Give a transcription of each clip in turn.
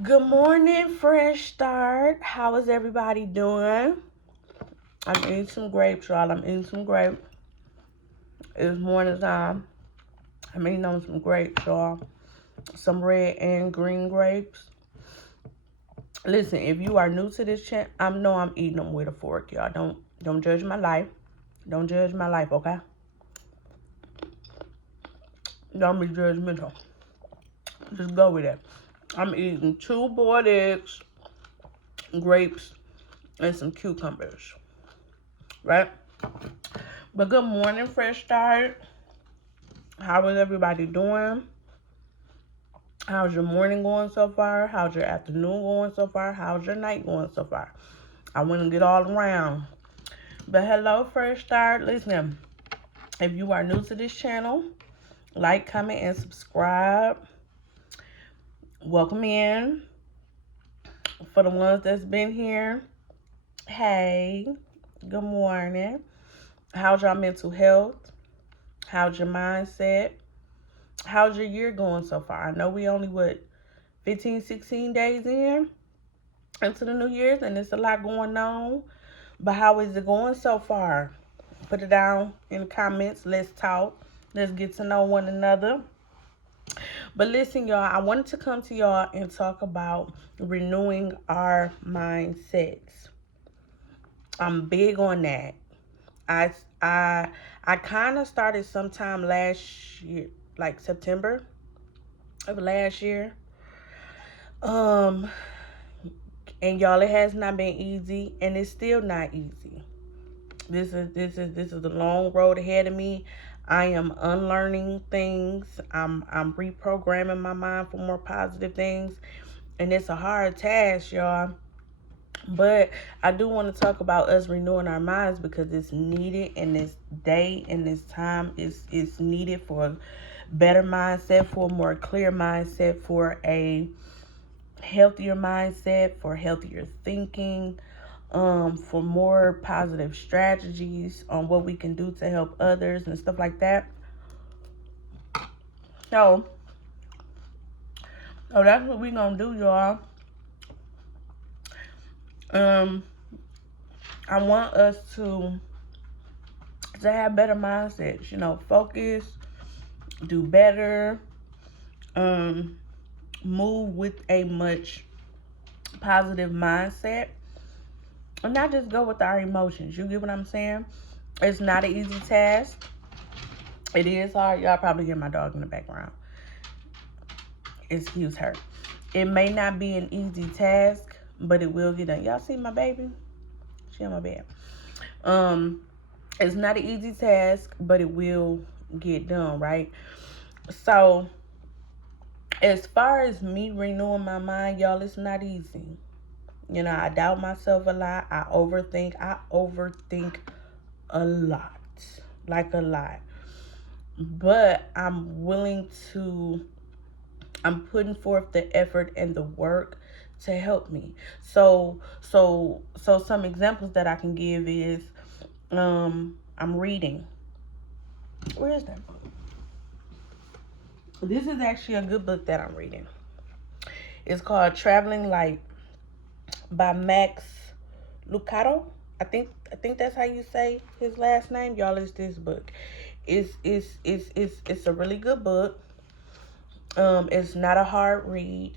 Good morning, Fresh Start. How is everybody doing? I'm eating some grapes, y'all. I'm eating some grapes. It's morning time. I'm eating on some grapes, y'all. Some red and green grapes. Listen, if you are new to this channel, I know I'm eating them with a fork, y'all. Don't judge my life. Don't judge my life, okay? Don't be judgmental. Just go with it. I'm eating 2 boiled eggs, grapes, and some cucumbers. Right? But good morning, Fresh Start. How is everybody doing? How's your morning going so far? How's your afternoon going so far? How's your night going so far? I wouldn't get all around. But hello, Fresh Start. Listen, if you are new to this channel, like, comment, and subscribe. Welcome in. For the ones that's been here, hey, good morning. How's your mental health? How's your mindset? How's your year going so far? I know we only, 15, 16 days into the New Year's, and there's a lot going on. But how is it going so far? Put it down in the comments. Let's talk. Let's get to know one another. But listen, y'all, I wanted to come to y'all and talk about renewing our mindsets. I'm big on that. I I I kind of started sometime last year, like September of last year. Um, and y'all, it has not been easy, and it's still not easy. This is the long road ahead of me. I am unlearning things. I'm reprogramming my mind for more positive things, and it's a hard task, y'all. But I do want to talk about us renewing our minds because it's needed in this day and this time. It's needed for a better mindset, for a more clear mindset, for a healthier mindset, for healthier thinking, for more positive strategies on what we can do to help others and stuff like that. So, that's what we're gonna do, y'all. Um, I want us to have better mindsets. Focus, do better, um, move with a much positive mindset, and not just go with our emotions. You get what I'm saying? It's not an easy task. It is hard. Y'all probably hear my dog in the background. Excuse her. It may not be an easy task, but it will get done. Y'all see my baby? She on my bed. Um, it's not an easy task, but it will get done, right? So, as far as me renewing my mind, y'all, it's not easy. I doubt myself a lot. I overthink. A lot. Like a lot. But I'm putting forth the effort and the work to help me. So some examples that I can give is I'm reading. Where is that book? This is actually a good book that I'm reading. It's called Traveling Light by Max Lucado. I think that's how you say his last name. Y'all, it's this book. It's a really good book. It's not a hard read.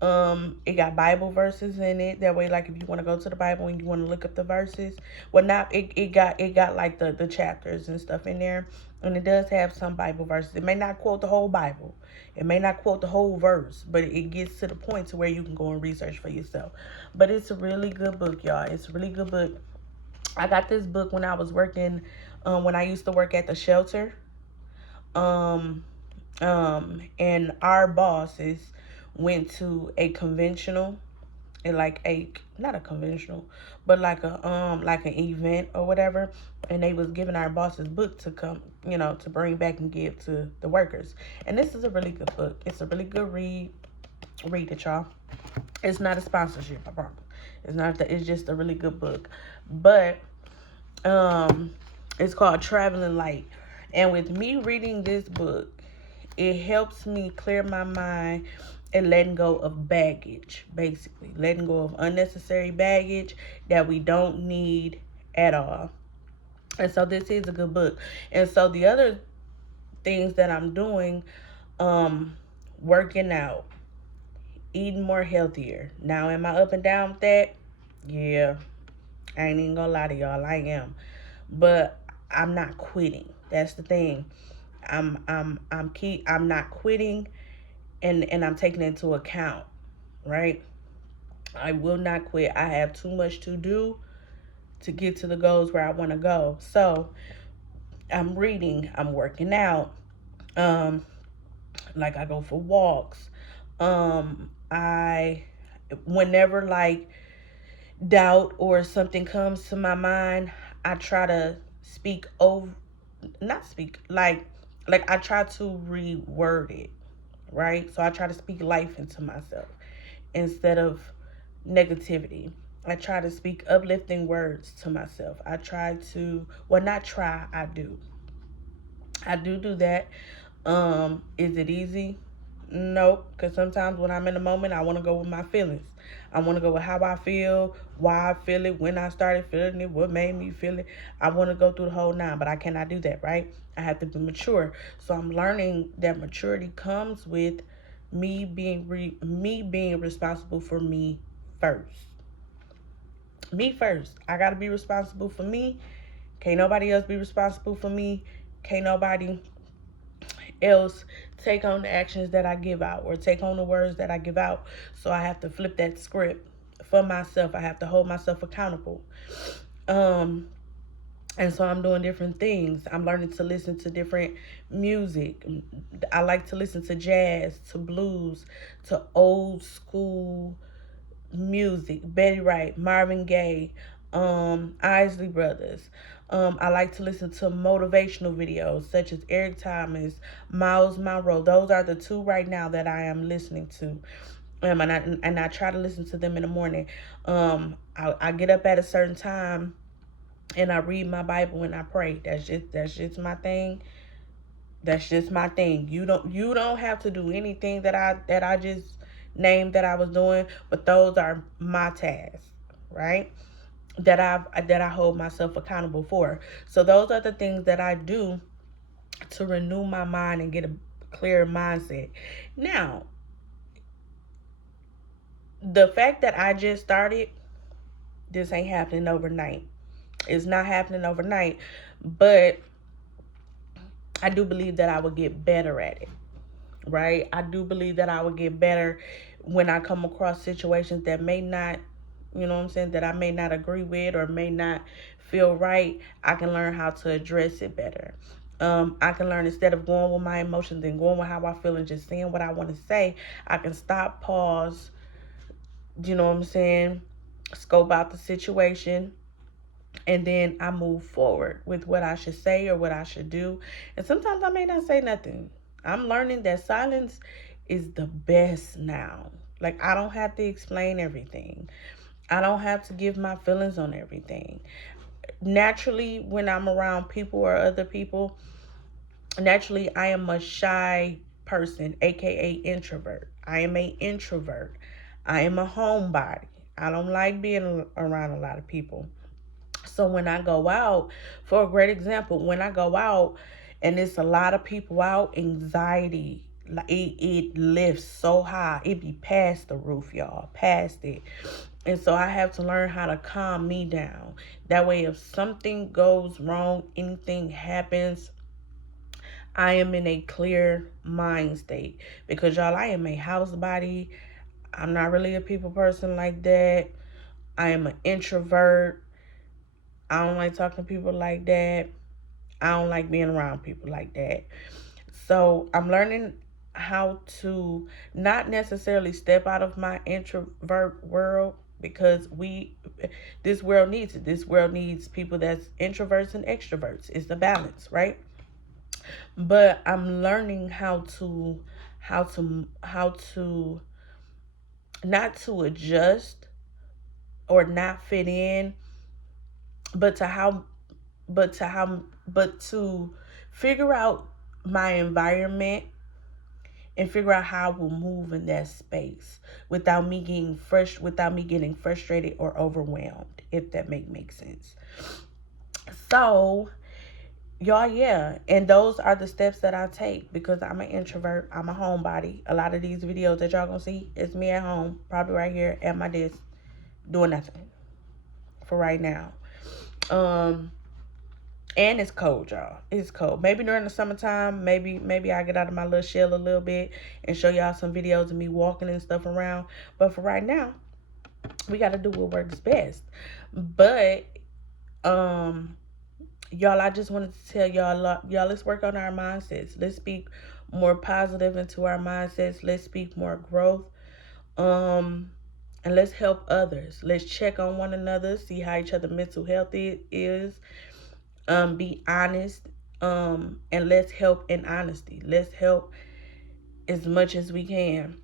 It got Bible verses in it. That way, like if you want to go to the Bible and you want to look up the verses, well, not it got like the chapters and stuff in there, and it does have some Bible verses. It may not quote the whole Bible, it may not quote the whole verse, but it gets to the point to where you can go and research for yourself. But it's a really good book, y'all. It's a really good book. I got this book when I was working, when I used to work at the shelter. Um, and our bosses went to a conventional, and like a not a conventional, but like an event or whatever, and they was giving our bosses book to come, to bring back and give to the workers. And this is a really good book. It's a really good read. Read it, y'all. It's not a sponsorship, I promise. It's just a really good book. But it's called Traveling Light. And with me reading this book, it helps me clear my mind and letting go of baggage, basically. Letting go of unnecessary baggage that we don't need at all. And so this is a good book. And so the other things that I'm doing, um, working out, eating more healthier. Now, am I up and down with that? Yeah, I ain't even gonna lie to y'all, I am. But I'm not quitting. That's the thing. I'm not quitting, and I'm taking into account, right? I will not quit. I have too much to do to get to the goals where I want to go. So I'm reading, I'm working out. Um, like I go for walks. I whenever like doubt or something comes to my mind, I try to speak over, not speak like I try to reword it, right? So I try to speak life into myself instead of negativity. I try to speak uplifting words to myself. I try to, well, not try, I do. I do that. Is it easy? Nope. Because sometimes when I'm in the moment, I want to go with my feelings. I want to go with how I feel, why I feel it, when I started feeling it, what made me feel it. I want to go through the whole nine, but I cannot do that, right? I have to be mature. So I'm learning that maturity comes with me being responsible for me first. Me first. I gotta be responsible for me. Can't nobody else be responsible for me. Can't nobody else take on the actions that I give out or take on the words that I give out. So I have to flip that script for myself. I have to hold myself accountable. Um, and so I'm doing different things. I'm learning to listen to different music. I like to listen to jazz, to blues, to old school music. Betty Wright, Marvin Gaye, Isley Brothers. I like to listen to motivational videos such as Eric Thomas, Miles Monroe. Those are the two right now that I am listening to. And I try to listen to them in the morning. I get up at a certain time and I read my Bible and I pray. That's just my thing. That's just my thing. You don't have to do anything that I just named that I was doing, but those are my tasks, right? That I hold myself accountable for. So those are the things that I do to renew my mind and get a clear mindset. Now, the fact that I just started, this ain't happening overnight. It's not happening overnight, but I do believe that I will get better at it, right? I do believe that I will get better when I come across situations that may not, you know what I'm saying, that I may not agree with or may not feel right. I can learn how to address it better. I can learn, instead of going with my emotions and going with how I feel and just saying what I want to say, I can stop, pause, you know what I'm saying, scope out the situation, and then I move forward with what I should say or what I should do. And sometimes I may not say nothing. I'm learning that silence is the best now. Like, I don't have to explain everything. I don't have to give my feelings on everything. Naturally, when I'm around people or other people, naturally I am a shy person, aka introvert. I am a introvert. I am a homebody. I don't like being around a lot of people. So when I go out, for a great example, when I go out and it's a lot of people out, anxiety, like it lifts so high. It be past the roof, y'all, past it. And so I have to learn how to calm me down. That way, if something goes wrong, anything happens, I am in a clear mind state. Because, y'all, I am a house body. I'm not really a people person like that. I am an introvert. I don't like talking to people like that. I don't like being around people like that. So I'm learning how to not necessarily step out of my introvert world, because this world needs it. This world needs people that's introverts and extroverts. It's the balance, right? But I'm learning how to not to adjust or not fit in, but to how but to figure out my environment and figure out how I will move in that space without me getting frustrated or overwhelmed, if that makes sense. So, y'all, yeah, and those are the steps that I take because I'm an introvert. I'm a homebody. A lot of these videos that y'all gonna see is me at home, probably right here at my desk, doing nothing for right now. Um, and it's cold, y'all. It's cold. Maybe during the summertime, maybe I get out of my little shell a little bit and show y'all some videos of me walking and stuff around. But for right now, we gotta do what works best. But um y'all, I just wanted to tell y'all, let's work on our mindsets. Let's speak more positive into our mindsets. Let's speak more growth. Um, and let's help others. Let's check on one another, see how each other mental health is. Be honest. And let's help in honesty. Let's help as much as we can.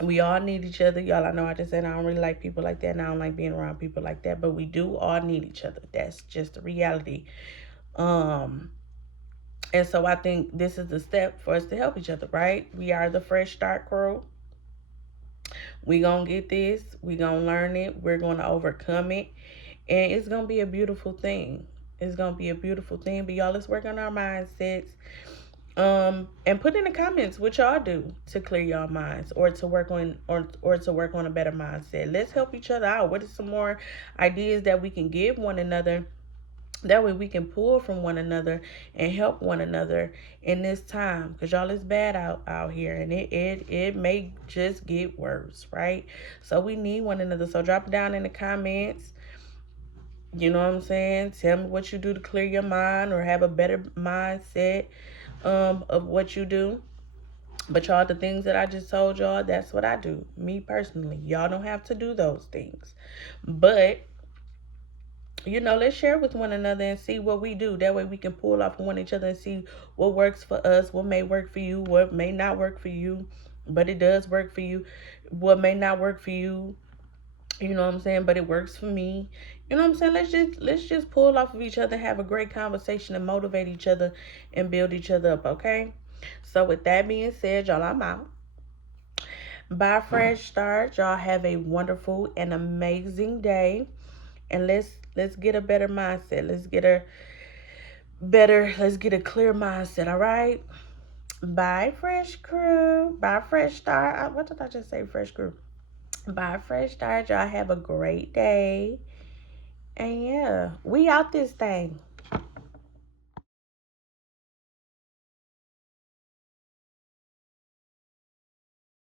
We all need each other. Y'all, I know I just said I don't really like people like that and I don't like being around people like that, but we do all need each other. That's just the reality. Um, And so I think this is the step for us to help each other, right? We are the Fresh Start crew. We gonna get this. We gonna learn it. We're gonna overcome it, and it's gonna be a beautiful thing. It's gonna be a beautiful thing. But y'all, let's work on our mindsets. And put in the comments what y'all do to clear y'all minds or to work on or to work on a better mindset. Let's help each other out. What are some more ideas that we can give one another? That way we can pull from one another and help one another in this time. Because y'all, it's bad out here. And it may just get worse, right? So we need one another. So drop it down in the comments. You know what I'm saying? Tell me what you do to clear your mind or have a better mindset of what you do. But y'all, the things that I just told y'all, that's what I do. Me personally. Y'all don't have to do those things. But let's share with one another and see what we do. That way we can pull off one each other and see what works for us, what may work for you, what may not work for you, but it does work for you. What may not work for you, you know what I'm saying, but it works for me. You know what I'm saying? Let's just pull off of each other, have a great conversation and motivate each other and build each other up, okay? So with that being said, y'all, I'm out. Bye, Fresh Start. Y'all have a wonderful and amazing day. And let's get a better mindset. Let's get a clear mindset, all right? Bye, Fresh Crew. Bye, Fresh Start. What did I just say, Fresh Crew? Bye, Fresh Start. Y'all have a great day. And yeah, we out this thing.